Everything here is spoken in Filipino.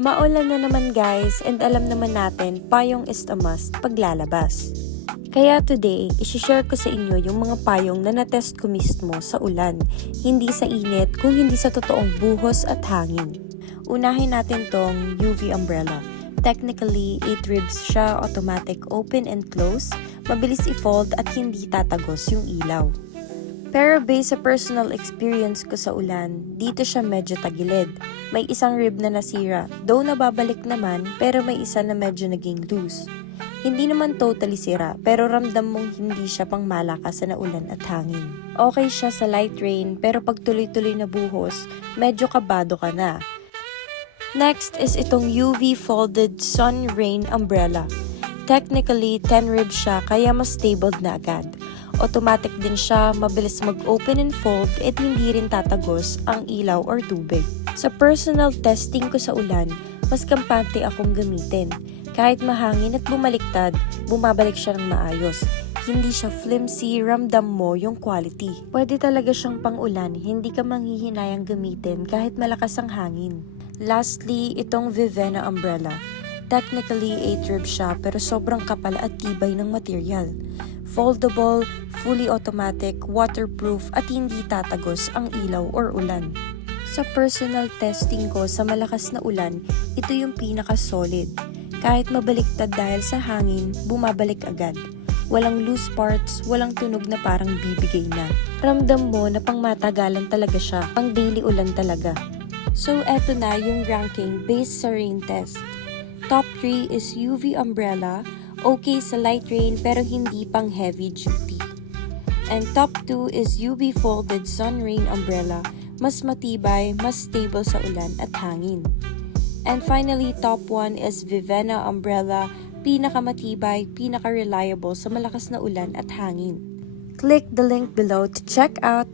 Maulan na naman guys, and alam naman natin, payong is a must paglalabas. Kaya today, isishare ko sa inyo yung mga payong na natest ko mismo sa ulan, hindi sa init kung hindi sa totoong buhos at hangin. Unahin natin tong UV umbrella. Technically, 8 ribs siya, automatic open and close, mabilis i-fold at hindi tatagos yung ilaw. Pero based sa personal experience ko sa ulan, dito siya medyo tagilid. May isang rib na nasira, though nababalik naman, pero may isa na medyo naging loose. Hindi naman totally sira, pero ramdam mong hindi siya pang malakas na ulan at hangin. Okay siya sa light rain, pero pag tuloy-tuloy na buhos, medyo kabado ka na. Next is itong UV folded sun rain umbrella. Technically, 10 ribs siya, kaya mas stable na agad. Automatic din siya, mabilis mag-open and fold at hindi rin tatagos ang ilaw or tubig. Sa personal testing ko sa ulan, mas kampante akong gamitin. Kahit mahangin at bumaliktad, bumabalik siya ng maayos. Hindi siya flimsy, ramdam mo yung quality. Pwede talaga siyang pang-ulan, hindi ka manghihinayang gamitin kahit malakas ang hangin. Lastly, itong Vivenna umbrella. Technically, 8 ribs siya pero sobrang kapal at tibay ng material. Foldable, fully automatic, waterproof at hindi tatagos ang ilaw or ulan. Sa personal testing ko sa malakas na ulan, ito yung pinaka-solid. Kahit mabaliktad dahil sa hangin, bumabalik agad. Walang loose parts, walang tunog na parang bibigay na. Ramdam mo na pang matagalan talaga siya, pang daily ulan talaga. So eto na yung ranking based sa rain test. Top 3 is UV umbrella, okay sa light rain pero hindi pang heavy duty. And top 2 is UV folded sun rain umbrella, mas matibay, mas stable sa ulan at hangin. And finally, top 1 is Vivenna umbrella, pinakamatibay, pinaka-reliable sa malakas na ulan at hangin. Click the link below to check out